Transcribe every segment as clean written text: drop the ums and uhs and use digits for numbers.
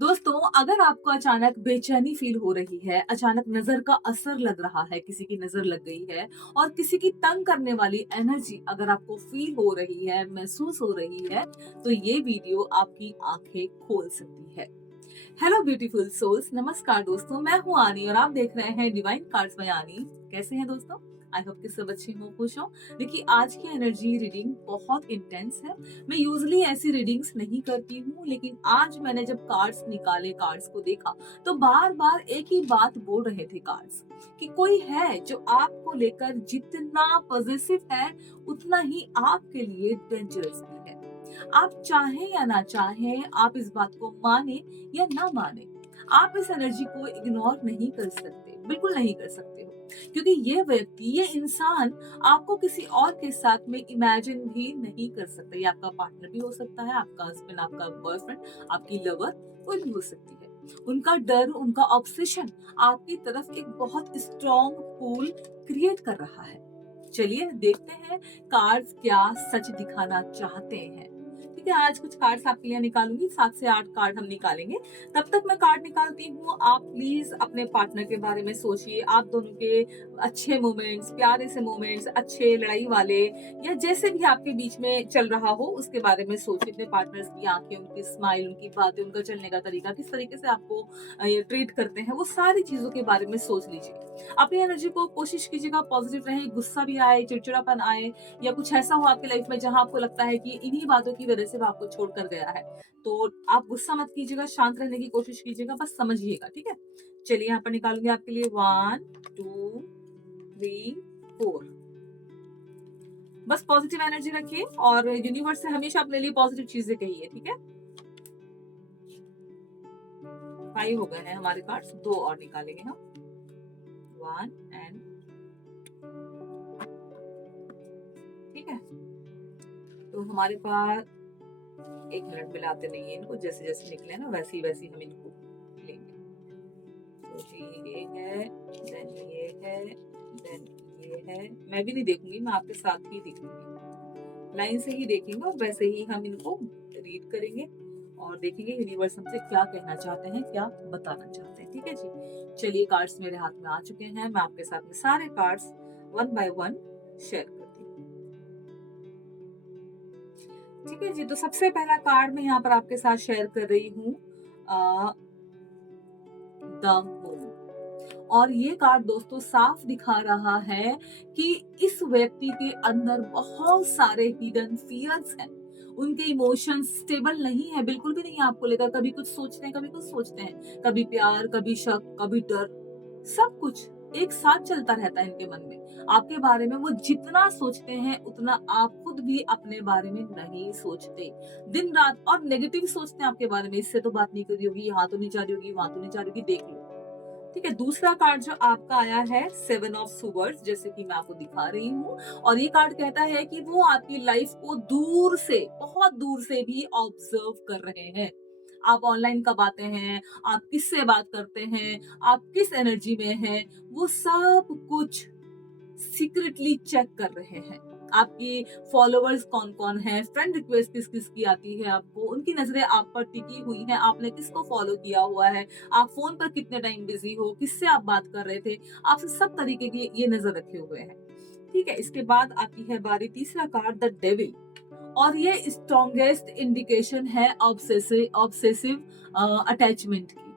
दोस्तों, अगर आपको अचानक बेचैनी फील हो रही है, अचानक नज़र का असर लग रहा है, किसी की नज़र लग गई है और किसी की तंग करने वाली एनर्जी अगर आपको फील हो रही है, महसूस हो रही है, तो ये वीडियो आपकी आँखें खोल सकती है। हेलो ब्यूटीफुल सोल्स, नमस्कार दोस्तों, मैं हूँ आनी और आप देख रहे हैं डिवाइन कार्ड्स बाय आनी। कैसे हैं दोस्तों? आई होप कि सब अच्छे हों, खुश हों। देखिए, आज की एनर्जी रीडिंग बहुत इंटेंस है। मैं यूजुअली ऐसी रीडिंग्स नहीं करती हूँ, लेकिन आज मैंने जब कार्ड्स निकाले, कार्ड्स को देखा, तो बार बार एक ही बात बोल रहे थे कार्ड्स कि कोई है जो आपको लेकर जितना पॉजिटिव है, उतना ही आपके लिए डेंजरस भी है। आप चाहें या ना चाहें, आप इस बात को माने या ना माने, आप इस एनर्जी को इग्नोर नहीं कर सकते, बिल्कुल नहीं कर सकते हो, क्योंकि ये व्यक्ति, ये इंसान आपको किसी और के साथ में इमेजिन भी नहीं कर सकता। ये आपका पार्टनर भी हो सकता है, आपका हस्बैंड, आपका बॉयफ्रेंड, आपकी लवर, कोई भी हो सकती है। उनका डर, उनका ऑब्सेशन आपकी तरफ एक बहुत स्ट्रॉन्ग पुल क्रिएट कर रहा है। चलिए देखते हैं कार्ड्स क्या सच दिखाना चाहते हैं। ठीक है, आज कुछ कार्ड्स आपके लिए निकालूंगी, 7 से 8 कार्ड हम निकालेंगे। तब तक मैं कार्ड निकालती हूँ, आप प्लीज अपने पार्टनर के बारे में सोचिए। आप दोनों के अच्छे मोमेंट्स, प्यारे से मोमेंट्स, अच्छे लड़ाई वाले या जैसे भी आपके बीच में चल रहा हो, उसके बारे में सोचिए। अपने पार्टनर्स की आंखें, उनकी स्माइल, उनकी बातें, उनका चलने का तरीका, किस तरीके से आपको ये ट्रीट करते हैं, वो सारी चीजों के बारे में सोच लीजिए। अपनी एनर्जी को कोशिश कीजिएगा पॉजिटिव रहे, गुस्सा भी आए, चिड़चिड़ापन आए या कुछ ऐसा हो आपकी लाइफ में जहां आपको लगता है कि इन्हीं बातों की वजह से वो आपको छोड़कर गया है, तो आप गुस्सा मत कीजिएगा, शांत रहने की कोशिश कीजिएगा, बस समझिएगा। ठीक है, चलिए यहाँ पर निकालूंगी आपके लिए 1 2 3 4। बस पॉजिटिव एनर्जी रखिए और यूनिवर्स से हमेशा अपने लिए पॉजिटिव चीजें कहिए। ठीक है, 5 हो गए हैं हमारे कार्ड्स, 2 और निकालेंगे हम, 1 एंड, ठीक है। तो हमारे पास, एक मिनट मिलाते नहीं है इनको, जैसे जैसे निकले ना वैसे वैसे हम इनको लेंगे। तो जी ये है, देन ये है, देन ये है। मैं भी नहीं देखूंगी, मैं आपके साथ ही देखूंगी, लाइन से ही देखेंगे और वैसे ही हम इनको रीड करेंगे और देखेंगे यूनिवर्स हमसे क्या कहना चाहते हैं, क्या बताना चाहते हैं। ठीक है जी, चलिए कार्ड्स मेरे हाथ में आ चुके हैं, मैं आपके साथ में सारे cards one by one share करती हूँ। ठीक है जी, तो सबसे पहला कार्ड मैं यहाँ पर आपके साथ शेयर कर रही हूँ, द मून। और ये कार्ड दोस्तों साफ दिखा रहा है कि इस व्यक्ति के अंदर बहुत सारे हिडन फियर्स हैं। उनके इमोशंस स्टेबल नहीं है, बिल्कुल भी नहीं है आपको लेकर। कभी कुछ सोचते हैं, कभी कुछ सोचते हैं, कभी प्यार, कभी शक, कभी डर, सब कुछ एक साथ चलता रहता है इनके मन में। आपके बारे में वो जितना सोचते हैं, उतना आप खुद भी अपने बारे में नहीं सोचते। दिन रात और नेगेटिव सोचते हैं आपके बारे में, इससे तो बात नहीं करी होगी, यहाँ तो नहीं जा रही होगी, वहां तो नहीं जा रही होगी, देख लो। ठीक है, दूसरा कार्ड जो आपका आया है 7 ऑफ सुवर्ड्स, जैसे कि मैं आपको दिखा रही हूँ। और ये कार्ड कहता है कि वो आपकी लाइफ को दूर से, बहुत दूर से भी ऑब्जर्व कर रहे हैं। आप ऑनलाइन कब आते हैं, आप किससे बात करते हैं, आप किस एनर्जी में हैं, वो सब कुछ सीक्रेटली चेक कर रहे हैं। आपकी फॉलोअर्स कौन कौन है, फ्रेंड रिक्वेस्ट किस किस की आती है आपको, उनकी नजरें आप पर टिकी हुई हैं, आपने किसको फॉलो किया हुआ है, आप फोन पर कितने टाइम बिजी हो, किससे आप बात कर रहे थे, आपसे सब तरीके की ये नजर रखे हुए हैं। ठीक है, इसके बाद आती है बारी, तीसरा कार्ड द डेविल। और ये स्ट्रॉन्गेस्ट इंडिकेशन है ऑब्सेसिव ऑब्सेसिव अटैचमेंट की।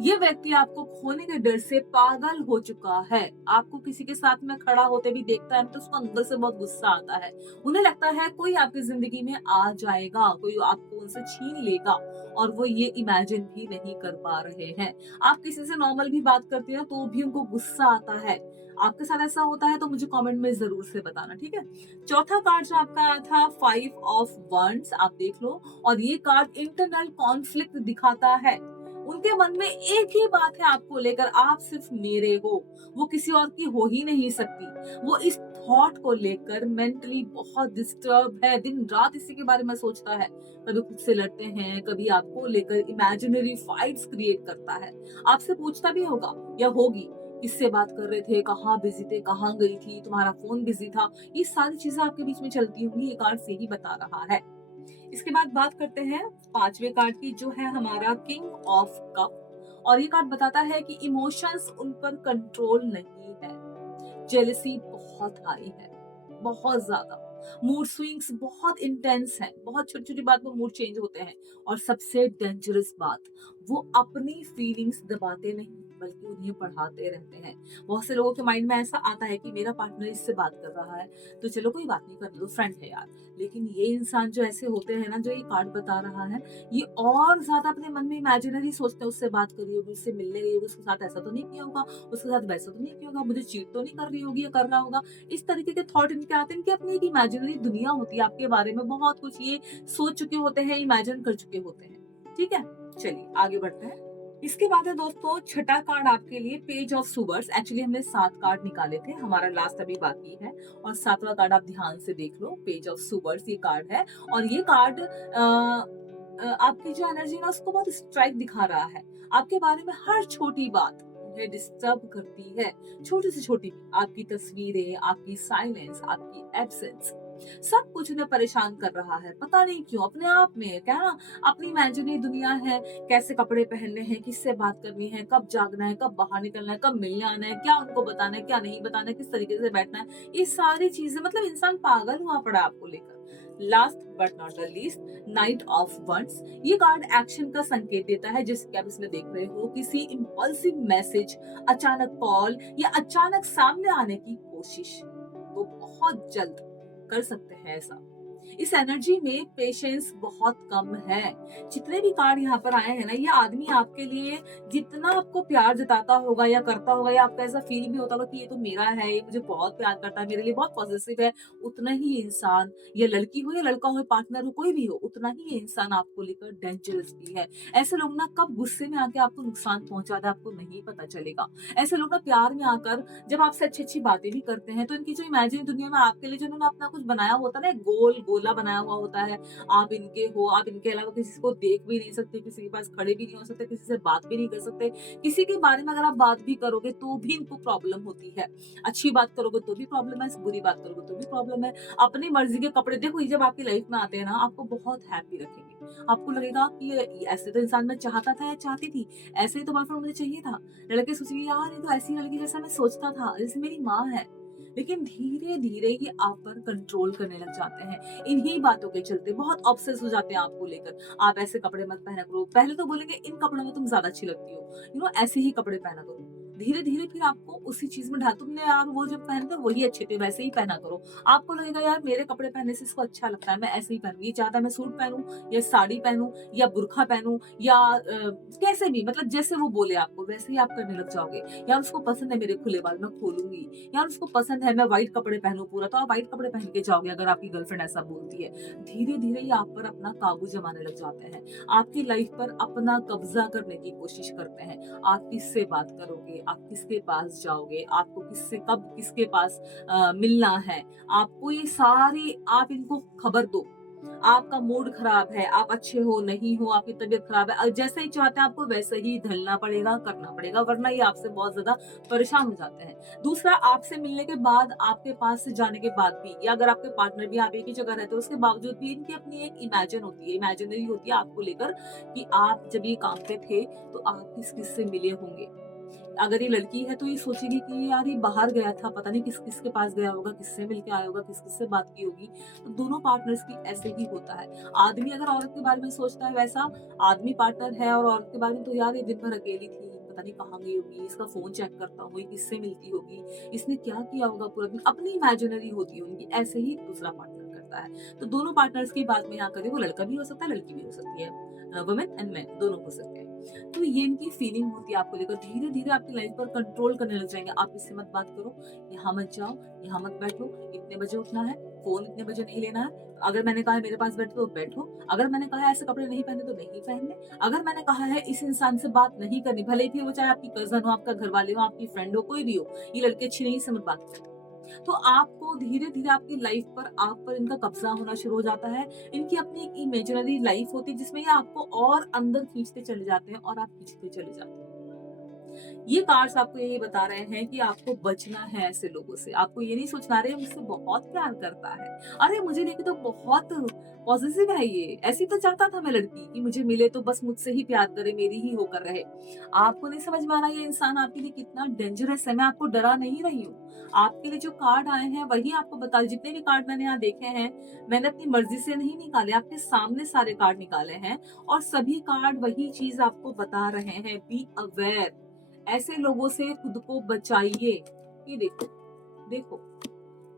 ये व्यक्ति आपको खोने के डर से पागल हो चुका है। आपको किसी के साथ में खड़ा होते भी देखता है तो उसको अंदर से बहुत गुस्सा आता है। उन्हें लगता है कोई आपकी जिंदगी में आ जाएगा, कोई आपको उनसे छीन लेगा, और वो ये इमेजिन भी नहीं कर पा रहे हैं। आप किसी से नॉर्मल भी बात करती है तो भी उनको गुस्सा आता है। आपके साथ ऐसा होता है तो मुझे कमेंट में जरूर से बताना। ठीक है, चौथा कार्ड जो आपका आया था 5 ऑफ वंड्स, आप देख लो। और ये कार्ड इंटरनल कॉन्फ्लिक्ट दिखाता है। उनके मन में एक ही बात है आपको लेकर, आप सिर्फ मेरे हो, वो किसी और की हो ही नहीं सकती। वो इस थॉट को लेकर मेंटली बहुत डिस्टर्ब है, दिन रात इसी के बारे में सोचता है। कभी खुद से लड़ते हैं, कभी आपको लेकर इमेजिनरी फाइट्स क्रिएट करता है। आपसे पूछता भी होगा या होगी, किससे बात कर रहे थे, कहाँ बिजी थे, कहाँ गई थी, तुम्हारा फोन बिजी था, ये सारी चीजें आपके बीच में चलती होंगी। ये कार्ड यही बता रहा है। इसके बाद बात करते हैं पांचवे कार्ड की, जो है हमारा किंग ऑफ कप। और ये कार्ड बताता है कि इमोशंस उन पर कंट्रोल नहीं है। जेलसी बहुत हाई है, बहुत ज्यादा। मूड स्विंग्स बहुत इंटेंस है, बहुत छोटी छोटी बात में मूड चेंज होते हैं। और सबसे डेंजरस बात, वो अपनी फीलिंग्स दबाते नहीं बल्कि उन्हें बढ़ाते रहते हैं। बहुत से लोगों के माइंड में ऐसा आता है कि मेरा पार्टनर इससे बात कर रहा है तो चलो कोई बात नहीं, कर लो, फ्रेंड है यार। लेकिन ये इंसान जो ऐसे होते हैं ना, जो ये कार्ड बता रहा है, ये और ज्यादा अपने मन में इमेजिनरी सोचते हैं, उससे बात करी होगी, उससे मिलने गई होगी, उसके साथ ऐसा तो नहीं किया होगा, उसके साथ वैसा तो नहीं किया होगा, मुझे चीट तो नहीं कर रही होगी या कर रहा होगा। इस तरीके के थॉट इनके आते हैं। इनकी अपनी एक इमेजिनरी दुनिया होती है, आपके बारे में बहुत कुछ ये सोच चुके होते हैं, इमेजिन कर चुके होते हैं। ठीक है, चलिए आगे बढ़ते हैं। इसके बाद है दोस्तों छठा कार्ड आपके लिए, पेज ऑफ सुवर्स। एक्चुअली हमने 7 कार्ड निकाले थे, हमारा लास्ट अभी बाकी है। और 7वां कार्ड आप ध्यान से देख लो, पेज ऑफ सुवर्स ये कार्ड है। और ये कार्ड आपकी जो एनर्जी ना उसको बहुत स्ट्राइक दिखा रहा है। आपके बारे में हर छोटी बात उन्हें डिस्टर्ब करती है। छोटी से छोटी, आपकी तस्वीरें, आपकी साइलेंस, आपकी एब्सेंस, सब कुछ उन्हें परेशान कर रहा है। पता नहीं क्यों, अपने आप में क्या ना, अपनी इमेजिनरी दुनिया है। कैसे कपड़े पहनने हैं, किससे बात करनी है, कब जागना है, कब बाहर निकलना है, कब मिलने आना है, क्या उनको बताना है, क्या नहीं बताना है, किस तरीके से बैठना है, ये सारी चीजें, मतलब इंसान पागल हुआ पड़ा आपको लेकर। Last but not the least, knight of wands. ये कार्ड एक्शन का संकेत देता है, जैसे कि आप इसमें देख रहे हो, किसी इम्पल्सिव मैसेज, अचानक कॉल या अचानक सामने आने की कोशिश। वो बहुत जल्द कर सकते हैं ऐसा। इस एनर्जी में पेशेंस बहुत कम है। जितने भी कार्ड यहाँ पर आए हैं ना, ये आदमी आपके लिए जितना आपको प्यार जताता होगा या करता होगा, या आपका ऐसा फील भी होता होगा कि ये तो मेरा है, ये मुझे बहुत प्यार करता है, मेरे लिए बहुत पॉजिटिव है, उतना ही इंसान, ये लड़की हो या लड़का हो, पार्टनर हो, कोई भी हो, उतना ही ये इंसान आपको लेकर डेंजरस भी है। ऐसे लोग ना कब गुस्से में आके आपको नुकसान पहुंचा दे आपको नहीं पता चलेगा। ऐसे लोग ना प्यार में आकर जब आपसे अच्छी अच्छी बातें भी करते हैं, तो इनकी जो इमेजिन दुनिया में आपके लिए जो इन्होंने अपना कुछ बनाया होता है ना, एक गोल गोला बनाया हुआ होता है, आप इनके हो, आप इनके अलावा किसी को देख भी नहीं सकते, किसी के पास खड़े भी नहीं हो सकते, किसी से बात भी नहीं कर सकते। किसी के बारे में अगर आप बात भी करोगे तो भी इनको प्रॉब्लम होती है। अच्छी बात करोगे तो भी प्रॉब्लम है, बुरी बात करोगे तो भी प्रॉब्लम है। अपनी मर्जी के कपड़े देखो, ये जब आपकी लाइफ में आते हैं ना, आपको बहुत हैप्पी रखेंगे। आपको लगेगा कि ऐसे तो इंसान मैं चाहता था या चाहती थी, ऐसे ही तो बॉयफ्रेंड मुझे चाहिए था। लड़के सोचेंगे यार ये तो ऐसी लड़की जैसा मैं सोचता था, जैसे मेरी माँ है। लेकिन धीरे धीरे ये आप पर कंट्रोल करने लग जाते हैं, इन्हीं बातों के चलते बहुत ऑब्सेस हो जाते हैं आपको लेकर। आप ऐसे कपड़े मत पहना करो, पहले तो बोलेंगे इन कपड़ों में तुम ज्यादा अच्छी लगती हो, ऐसे ही कपड़े पहना करो। धीरे धीरे फिर आपको उसी चीज में ढाल, तुमने यार वो जब पहने थे वही अच्छे थे, वैसे ही पहना करो। आपको लगेगा यार मेरे कपड़े पहनने से इसको अच्छा लगता है, मैं ऐसे ही पहनूं, ये चाहता है मैं सूट पहनूं या साड़ी पहनूं या बुरखा पहनूं या कैसे भी, मतलब जैसे वो बोले आपको वैसे ही आप करने लग जाओगे। यार उसको पसंद है मेरे खुले बाल, मैं खोलूंगी। यार उसको पसंद है मैं व्हाइट कपड़े पहनूं पूरा, तो आप व्हाइट कपड़े पहन के जाओगे अगर आपकी गर्लफ्रेंड ऐसा बोलती है। धीरे धीरे ये आप पर अपना काबू जमाने लग जाते हैं, आपकी लाइफ पर अपना कब्जा करने की कोशिश करते हैं। आप किससे बात करोगे, आप किसके पास जाओगे, आपको किससे कब किसके पास मिलना है, आपको ये सारी आप इनको खबर दो। आपका मूड खराब है, आप अच्छे हो नहीं हो, आपकी तबीयत खराब है, जैसे ही चाहते हैं आपको वैसे ही ढलना पड़ेगा, करना पड़ेगा, वरना ये आपसे बहुत ज्यादा परेशान हो जाते हैं। दूसरा, आपसे मिलने के बाद, आपके पास से जाने के बाद भी, या अगर आपके पार्टनर भी आप एक ही जगह रहते हो उसके बावजूद भी, इनकी अपनी एक इमेजिन होती है, इमेजिनरी होती है आपको लेकर, कि आप जब ये काम पे थे तो आप किस किस से मिले होंगे। अगर ये लड़की है तो ये सोचेगी कि यार ये बाहर गया था, पता नहीं किस किस के पास गया होगा, किससे मिलके आया होगा, किस किस से बात की होगी। तो दोनों पार्टनर्स की ऐसे ही होता है। आदमी अगर औरत के बारे में सोचता है वैसा, आदमी पार्टनर है और औरत के बारे में, तो यार ये दिन भर अकेली थी, पता नहीं कहाँ गई होगी, इसका फोन चेक करता हूँ, ये किससे मिलती होगी, इसने क्या किया होगा पूरा दिन, अपनी इमेजिनरी होती है उनकी। ऐसे ही दूसरा पार्टनर करता है। तो दोनों पार्टनर्स की बात में यहाँ करें, वो लड़का भी हो सकता है, लड़की भी हो सकती है, वुमेन एंड मैन दोनों हो सकते हैं। तो ये इनकी फीलिंग होती है आपको लेकर। धीरे धीरे आपकी लाइफ पर कंट्रोल करने लग जाएंगे। आप इससे मत बात करो, यहाँ मत जाओ, यहाँ मत बैठो, इतने बजे उठना है, फोन इतने बजे नहीं लेना है, अगर मैंने कहा है मेरे पास बैठो तो बैठो, अगर मैंने कहा है ऐसे कपड़े नहीं पहने तो नहीं पहनने, अगर मैंने कहा है इस इंसान से बात नहीं करनी, भले ही फिर वो चाहे आपकी कजन हो, आपका घर वाले हो, आपकी फ्रेंड हो, कोई भी हो, ये लड़के अच्छी नहीं, इससे मत बात करो। तो आपको धीरे धीरे आपकी लाइफ पर, आप पर इनका कब्जा होना शुरू हो जाता है। इनकी अपनी एक इमेजिनरी लाइफ होती है जिसमें ये आपको और अंदर खींचते चले जाते हैं और आप खींचते चले जाते हैं। ये कार्ड्स आपको यही बता रहे हैं कि आपको बचना है ऐसे लोगों से। आपको ये नहीं सोचना, अरे मुझसे बहुत प्यार करता है, अरे मुझे लेके तो बहुत पॉसेसिव है ये। ऐसी तो चाहता था मैं लड़की कि मुझे मिले तो बस मुझसे ही प्यार करे, मेरी ही होकर रहे। आपको नहीं समझ में आ रहा ये इंसान आपके लिए कितना डेंजरस है। मैं आपको डरा नहीं रही हूँ। आपके लिए जो कार्ड आए हैं वही आपको बता, जितने भी कार्ड मैंने यहाँ देखे हैं, मैंने अपनी मर्जी से नहीं निकाले, आपके सामने सारे कार्ड निकाले हैं और सभी कार्ड वही चीज आपको बता रहे हैं। बी अवेयर, ऐसे लोगों से खुद को बचाइए। ये देखो, देखो,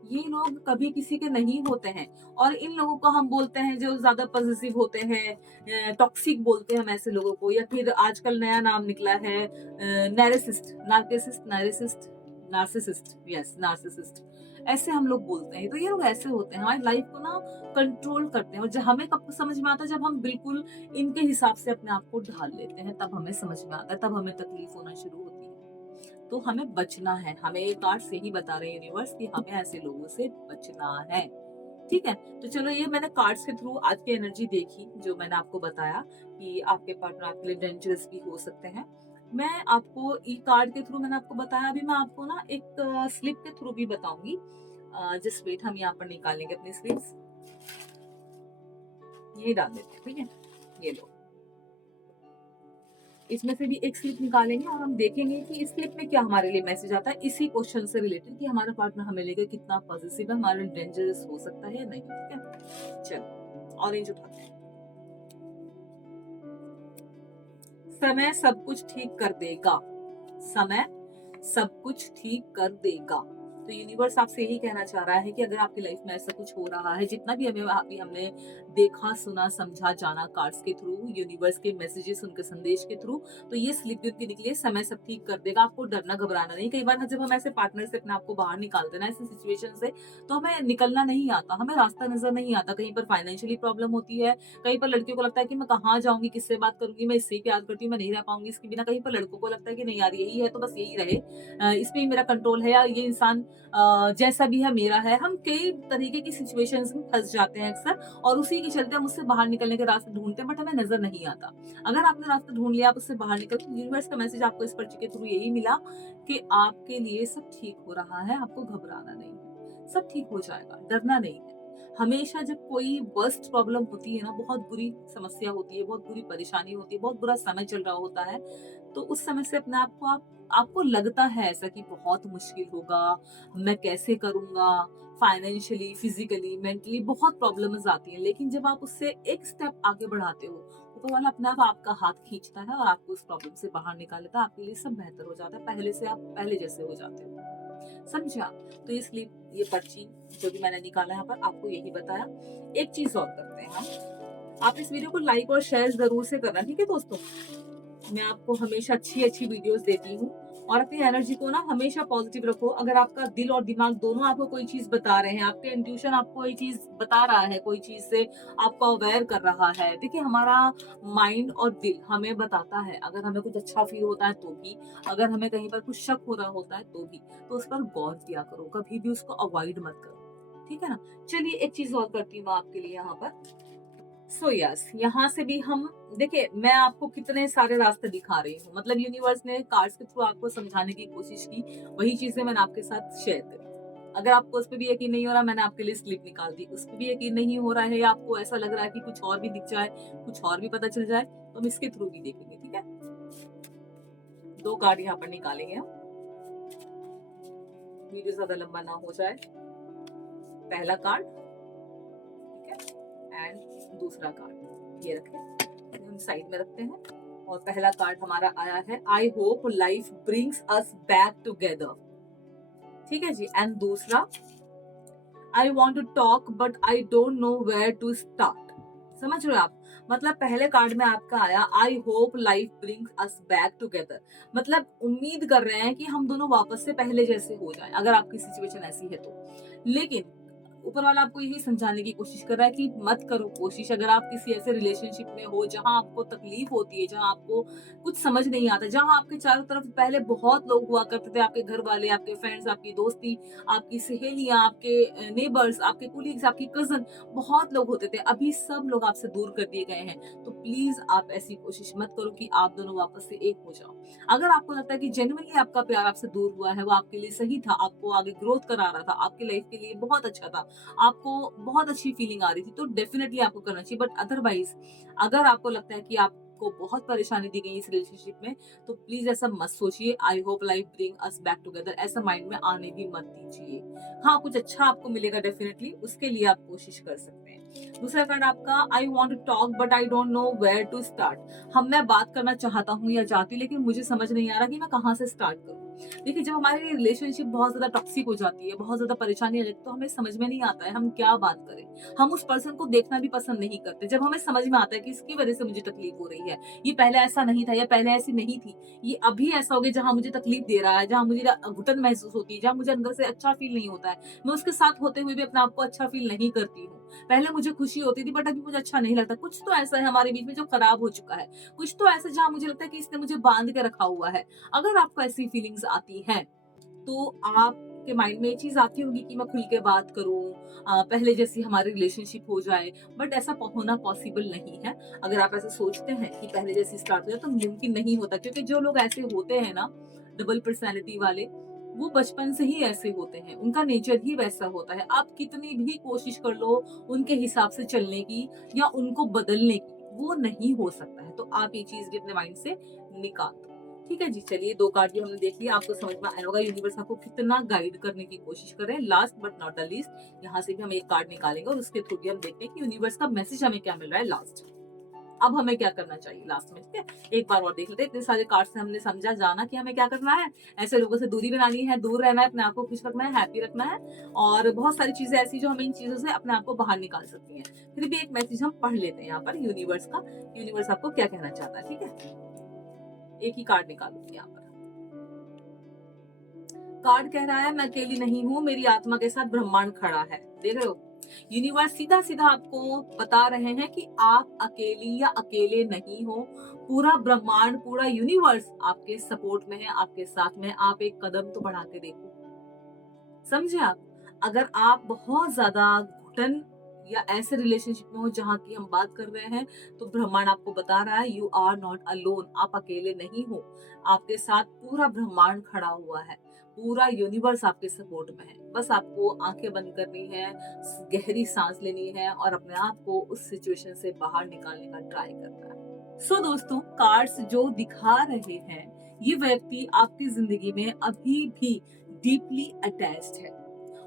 ये लोग कभी किसी के नहीं होते हैं और इन लोगों को हम बोलते हैं जो ज्यादा पॉजिटिव होते हैं, टॉक्सिक बोलते हैं हम ऐसे लोगों को, या फिर आजकल नया नाम निकला है narcissist, narcissist, narcissist, narcissist, yes narcissist, ऐसे हम लोग बोलते हैं। तो ये लोग ऐसे होते हैं, हमारी लाइफ को ना कंट्रोल करते हैं और जब हमें कब समझ में आता है, जब हम बिल्कुल इनके हिसाब से अपने आप को ढाल लेते हैं, तब हमें समझ में आता है, तब हमें तकलीफ होना शुरू होती है। तो हमें बचना है, हमें ये कार्ड से ही बता रहे हैं यूनिवर्स कि हमें ऐसे लोगों से बचना है। ठीक है, तो चलो ये मैंने कार्ड्स के थ्रू आज की एनर्जी देखी, जो मैंने आपको बताया कि आपके पार्टनर आपके लिए डेंजरस भी हो सकते हैं। मैं आपको ई कार्ड के थ्रू मैंने आपको बताया, अभी मैं आपको ना एक स्लिप के थ्रू भी बताऊंगी। जस्ट वेट, हम यहाँ पर निकालेंगे अपनी स्लिप्स, ये डाल देते हैं, ठीक है। ये लो, इसमें से भी एक स्लिप निकालेंगे और हम देखेंगे कि इस स्लिप में क्या हमारे लिए मैसेज आता है, इसी क्वेश्चन से रिलेटेड कि हमारा पार्टनर हमें लेकर कितना पॉजिटिव है, हमारे लिए डेंजरस हो सकता है या नहीं। ठीक है, चलो ऑरेंज उठाते हैं। समय सब कुछ ठीक कर देगा, समय सब कुछ ठीक कर देगा। तो यूनिवर्स आपसे यही कहना चाह रहा है कि अगर आपकी लाइफ में ऐसा कुछ हो रहा है, जितना भी हमें अभी हमने देखा, सुना, समझा, जाना कार्ड्स के थ्रू, यूनिवर्स के मैसेजेस, उनके संदेश के थ्रू, तो ये स्लिप की निकली, समय सब ठीक कर देगा। आपको डरना घबराना नहीं। कई बार जब हम ऐसे पार्टनर से अपने आप को बाहर निकालते हैं ना ऐसी सिचुएशन से, तो हमें निकलना नहीं आता, हमें रास्ता नजर नहीं आता। कहीं पर फाइनेंशियली प्रॉब्लम होती है, कहीं पर लड़कियों को लगता है कि मैं कहाँ जाऊंगी, किससे बात करूंगी, मैं इससे ही प्यार करती हूँ, मैं नहीं रह पाऊंगी इसके बिना। कहीं पर लड़कों को लगता है कि नहीं यार यही है तो बस यही रहे, इस पे ही मेरा कंट्रोल है, या ये इंसान जैसा भी है मेरा है। हम कई तरीके की सिचुएशंस में फंस जाते हैं अक्सर, और उसी के चलते हम उससे बाहर निकलने के रास्ते ढूंढते हैं, बट हमें नजर नहीं आता। अगर आपने रास्ता ढूंढ लिया, आप उससे बाहर निकल, तो यूनिवर्स का मैसेज आपको इस पर्ची के थ्रू यही मिला कि आपके लिए सब ठीक हो रहा है, आपको घबराना नहीं है, सब ठीक हो जाएगा, डरना नहीं है। हमेशा जब कोई बर्स्ट प्रॉब्लम होती है ना, बहुत बुरी समस्या होती है, बहुत बुरी परेशानी होती है, बहुत बुरा समय चल रहा होता है, तो उस समय से अपने आप को आपको लगता है ऐसा कि बहुत मुश्किल होगा, मैं कैसे करूंगा, फाइनेंशियली, फिजिकली, मेंटली बहुत प्रॉब्लम्स आती हैं। लेकिन जब आप उससे एक स्टेप आगे बढ़ाते हो, ऊपर वाला अपने आप आपका हाथ खींचता है और आपको उस प्रॉब्लम से बाहर निकाल लेता है, आपके लिए सब बेहतर हो जाता है, पहले से आप पहले जैसे हो जाते हो। समझा? तो इसलिए ये पर्ची जो भी मैंने निकाला यहाँ पर आपको यही बताया। एक चीज और करते हैं हम, आप इस वीडियो को लाइक और शेयर जरूर से करना, ठीक है दोस्तों। मैं आपको हमेशा अच्छी अच्छी वीडियोस देती हूँ, और अपनी एनर्जी को ना हमेशा पॉजिटिव रखो। अगर आपका दिल और दिमाग दोनों आपको कोई चीज बता रहे हैं, आपके इंट्यूशन आपको कोई चीज बता रहा है, कोई चीज से आपको अवेयर कर रहा है, देखिए हमारा माइंड और दिल हमें बताता है। अगर हमें कुछ अच्छा फील होता है तो भी, अगर हमें कहीं पर कुछ शक हो रहा होता है तो भी, तो उस पर गौर किया करो, कभी भी उसको अवॉइड मत करो, ठीक है ना। चलिए एक चीज और करती हूँ आपके लिए यहाँ पर। सो यस, यहाँ से भी हम देखिए, मैं आपको कितने सारे रास्ते दिखा रही हूँ, मतलब यूनिवर्स ने कार्ड्स के थ्रू आपको समझाने की कोशिश की, वही चीजें मैंने आपके साथ शेयर करी। अगर आपको उस पर भी यकीन नहीं हो रहा, मैंने आपके लिए स्लिप निकाल दी, उस पर भी यकीन नहीं हो रहा है, या आपको ऐसा लग रहा है कि कुछ और भी दिख जाए, कुछ और भी पता चल जाए, तो हम इसके थ्रू भी देखेंगे, ठीक है। दो कार्ड यहाँ पर निकालेंगे हम, वीडियो ज्यादा लंबा ना हो जाए। पहला कार्ड, ठीक है, एंड दूसरा कार्ड ये रखें, हम साइड में रखते हैं। और पहला कार्ड हमारा आया है, I hope life brings us back together, ठीक है जी। एंड दूसरा, I want to talk but I don't know where to start. समझ रहे हो आप, मतलब पहले कार्ड में आपका आया, आई hope life brings us back together, मतलब उम्मीद कर रहे हैं कि हम दोनों वापस से पहले जैसे हो जाएं, अगर आपकी सिचुएशन ऐसी है तो। लेकिन ऊपर वाला आपको यही समझाने की कोशिश कर रहा है कि मत करो कोशिश। अगर आप किसी ऐसे रिलेशनशिप में हो जहां आपको तकलीफ होती है, जहां आपको कुछ समझ नहीं आता, जहां आपके चारों तरफ पहले बहुत लोग हुआ करते थे, आपके घर वाले, आपके फ्रेंड्स, आपकी दोस्ती, आपकी सहेलियां, आपके नेबर्स, आपके कुलीग्स, आपकी कजन, बहुत लोग होते थे, अभी सब लोग आपसे दूर कर दिए गए हैं। तो प्लीज आप ऐसी कोशिश मत करो कि आप दोनों वापस से एक हो जाओ। अगर आपको लगता है कि जेन्युइनली आपका प्यार आपसे दूर हुआ है, वो आपके लिए सही था, आपको आगे ग्रोथ करा रहा था, आपकी लाइफ के लिए बहुत अच्छा था, आपको बहुत अच्छी फीलिंग आ रही थी, तो डेफिनेटली आपको करना चाहिए। बट अदरवाइज अगर आपको लगता है कि आपको बहुत परेशानी दी गई इस रिलेशनशिप में, तो प्लीज ऐसा मत सोचिए। आई hope life bring us back together, ऐसा माइंड में आने भी मत दीजिए। हाँ, कुछ अच्छा आपको मिलेगा डेफिनेटली, उसके लिए आप कोशिश कर सकते हैं। दूसरा कार्ड आपका, I want to talk but I don't know where to start. हम मैं बात करना चाहता हूँ या चाहती, लेकिन मुझे समझ नहीं आ रहा कि मैं कहाँ से स्टार्ट करूँ। देखिए, जब हमारी रिलेशनशिप बहुत ज्यादा टॉक्सिक हो जाती है, बहुत ज्यादा परेशानी आ जाती है, तो हमें समझ में नहीं आता है हम क्या बात करें। हम उस पर्सन को देखना भी पसंद नहीं करते। जब हमें समझ में आता है कि इसकी वजह से मुझे तकलीफ हो रही है, ये पहले ऐसा नहीं था या पहले ऐसी नहीं थी, ये अभी ऐसा हो गया जहाँ मुझे तकलीफ दे रहा है, जहाँ मुझे घुटन महसूस होती है, जहाँ मुझे अंदर से अच्छा फील नहीं होता है, मैं उसके साथ होते हुए भी अपने आप को अच्छा फील नहीं करती हूँ। पहले मुझे खुशी होती थी, बट अभी मुझे अच्छा नहीं लगता। कुछ तो ऐसा है हमारे बीच में जो खराब हो चुका है, कुछ तो ऐसा जहाँ मुझे लगता है कि इसने मुझे बांध के रखा हुआ है। अगर आपको ऐसी फीलिंग्स आती हैं, तो आपके माइंड में ये चीज आती होगी कि मैं खुल के बात करूं, पहले जैसी हमारी रिलेशनशिप हो जाए। बट ऐसा होना पॉसिबल नहीं है। अगर आप ऐसे सोचते हैं कि पहले जैसी स्टार्ट हो जाए, तो मुमकिन नहीं होता, क्योंकि जो लोग ऐसे होते हैं ना, डबल पर्सनैलिटी वाले, वो बचपन से ही ऐसे होते हैं, उनका नेचर ही वैसा होता है। आप कितनी भी कोशिश कर लो उनके हिसाब से चलने की या उनको बदलने की, वो नहीं हो सकता है। तो आप ये चीज भी अपने माइंड से निकाल दो। ठीक है जी, चलिए 2 कार्ड भी हमने देख लिया, आपको समझ में आया होगा यूनिवर्स आपको कितना गाइड करने की कोशिश कर रहे हैं। Last but not the least, यहाँ से भी हम एक कार्ड निकालेंगे और उसके थ्रू भी हम देखते हैं कि यूनिवर्स का मैसेज हमें क्या मिल रहा है लास्ट। अब हमें क्या करना चाहिए लास्ट में, ठीक है। एक बार और देख लेते हैं। इतने सारे कार्ड से हमने समझा जाना कि हमें क्या करना है। ऐसे लोगों से दूरी बनानी है, दूर रहना है, अपने आप को खुश रखना है, हैप्पी रखना है, और बहुत सारी चीजें ऐसी जो हमें इन चीजों से अपने आप को बाहर निकाल सकती हैं। फिर भी एक मैसेज हम पढ़ लेते हैं यहाँ पर यूनिवर्स का, यूनिवर्स आपको क्या कहना चाहता है। ठीक है, एक ही कार्ड निकालूंगी यहाँ पर। कार्ड कह रहा है, मैं अकेली नहीं हूँ, मेरी आत्मा के साथ ब्रह्मांड खड़ा है। देख रहे हो, यूनिवर्स सीधा सीधा आपको बता रहे हैं कि आप अकेली या अकेले नहीं हो। पूरा ब्रह्मांड, पूरा यूनिवर्स आपके सपोर्ट में है, आपके साथ में। आप एक कदम तो बढ़ा के देखो, समझे आप। अगर आप बहुत ज्यादा घुटन या ऐसे रिलेशनशिप में हो जहाँ की हम बात कर रहे हैं, तो ब्रह्मांड आपको बता रहा है, यू आर नॉट अलोन, आप अकेले नहीं हो। आपके साथ पूरा ब्रह्मांड खड़ा हुआ है, पूरा यूनिवर्स आपके सपोर्ट में है। बस आपको आंखें बंद करनी है, गहरी सांस लेनी है और अपने आप को उस सिचुएशन से बाहर निकालने का ट्राई करना है। सो दोस्तों, कार्ड्स जो दिखा रहे हैं, ये व्यक्ति आपकी जिंदगी में अभी भी डीपली अटैच्ड है।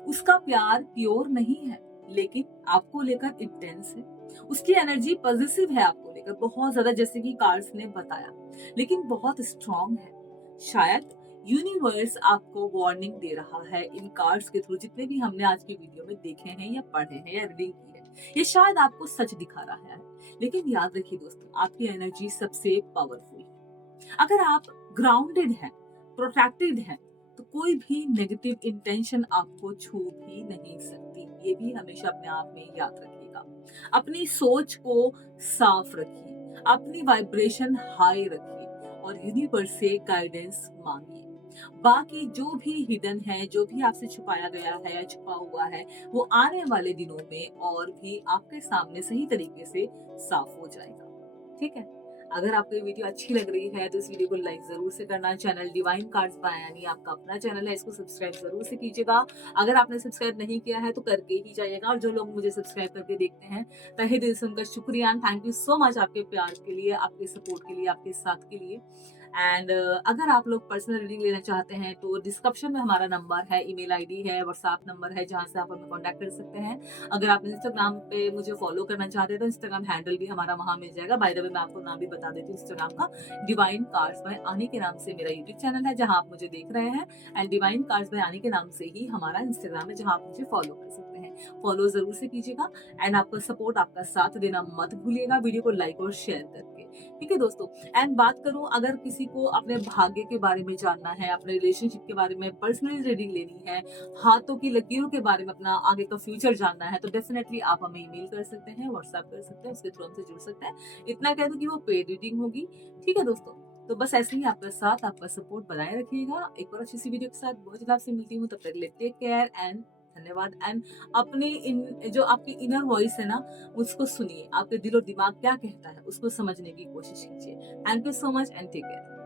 उसका प्यार प्योर नहीं है, लेकिन आपको लेकर इंटेंस है। उसकी एनर्जी पॉजिटिव है आपको लेकर बहुत ज्यादा, जैसे कि कार्ड्स ने बताया, लेकिन बहुत स्ट्रांग है। शायद यूनिवर्स आपको वार्निंग दे रहा है इन कार्ड्स के थ्रू, जितने भी हमने आज की वीडियो में देखे हैं या पढ़े हैं या रीडिंग की है। ये शायद आपको सच दिखा रहा है, लेकिन याद रखिए दोस्तों, आपकी एनर्जी सबसे पावरफुल है। अगर आप ग्राउंडेड हैं, प्रोटेक्टेड हैं, तो कोई भी नेगेटिव इंटेंशन आपको छू भी नहीं सकती। ये भी हमेशा अपने आप में याद रखिएगा। अपनी सोच को साफ रखिए, अपनी वाइब्रेशन हाई रखिए और यूनिवर्स से गाइडेंस मांगिए। बाकी जो भी हिडन है, जो भी आपसे छुपाया गया है या छुपा हुआ है, वो आने वाले दिनों में और भी आपके सामने सही तरीके से साफ हो जाएगा। ठीक है, अगर आपको ये वीडियो अच्छी लग रही है तो इस वीडियो को लाइक जरूर से करना। चैनल डिवाइन कार्ड्स बाय यानी आपका अपना चैनल है, इसको सब्सक्राइब जरूर से कीजिएगा। अगर आपने सब्सक्राइब नहीं किया है तो करके ही जाइएगा, और जो लोग मुझे सब्सक्राइब करके देखते हैं, तहे दिल से उनका शुक्रिया। थैंक यू सो मच आपके प्यार के लिए, आपके सपोर्ट के लिए, आपके साथ के लिए। एंड अगर आप लोग पर्सनल रीडिंग लेना चाहते हैं तो डिस्क्रिप्शन में हमारा नंबर है, ईमेल आईडी है, व्हाट्सएप नंबर है, जहां से आप हमें कांटेक्ट कर सकते हैं। अगर आप इंस्टाग्राम पे मुझे फॉलो करना चाहते हैं तो इंस्टाग्राम हैंडल भी हमारा वहां मिल जाएगा। बाय द वे, मैं आपको नाम भी बता देती हूँ इंस्टाग्राम का, डिवाइन कार्ड्स बाय आनी के नाम से मेरा यूट्यूब चैनल है जहां आप मुझे देख रहे हैं, एंड डिवाइन कार्ड्स बाय आनी के नाम से ही हमारा इंस्टाग्राम है जहां आप मुझे फॉलो कर सकते हैं। फॉलो जरूर से कीजिएगा, एंड आपका सपोर्ट, आपका साथ देना मत भूलिएगा वीडियो को लाइक और शेयर करके। ठीक है दोस्तों, एंड बात करूं, अगर किसी को अपने भाग्य के बारे में जानना है, अपने रिलेशनशिप के बारे में पर्सनल रीडिंग लेनी है, हाथों की लकीरों के बारे में अपना आगे का फ्यूचर जानना है, तो डेफिनेटली आप हमें ईमेल कर सकते हैं, व्हाट्सएप कर सकते हैं, उसके थ्रू हमसे जुड़ सकते हैं। इतना कह दूं कि वो पेड रीडिंग होगी। ठीक है दोस्तों, तो बस ऐसे ही आपका साथ, आपका सपोर्ट बनाए रखिएगा। एक और अच्छी सी वीडियो के साथ बहुत जल्द आपसे मिलती हूँ, तब तक लिए टेक केयर एंड धन्यवाद। एंड अपनी इन जो आपकी इनर वॉइस है ना, उसको सुनिए, आपके दिल और दिमाग क्या कहता है उसको समझने की कोशिश कीजिए। Thank you so much and take care.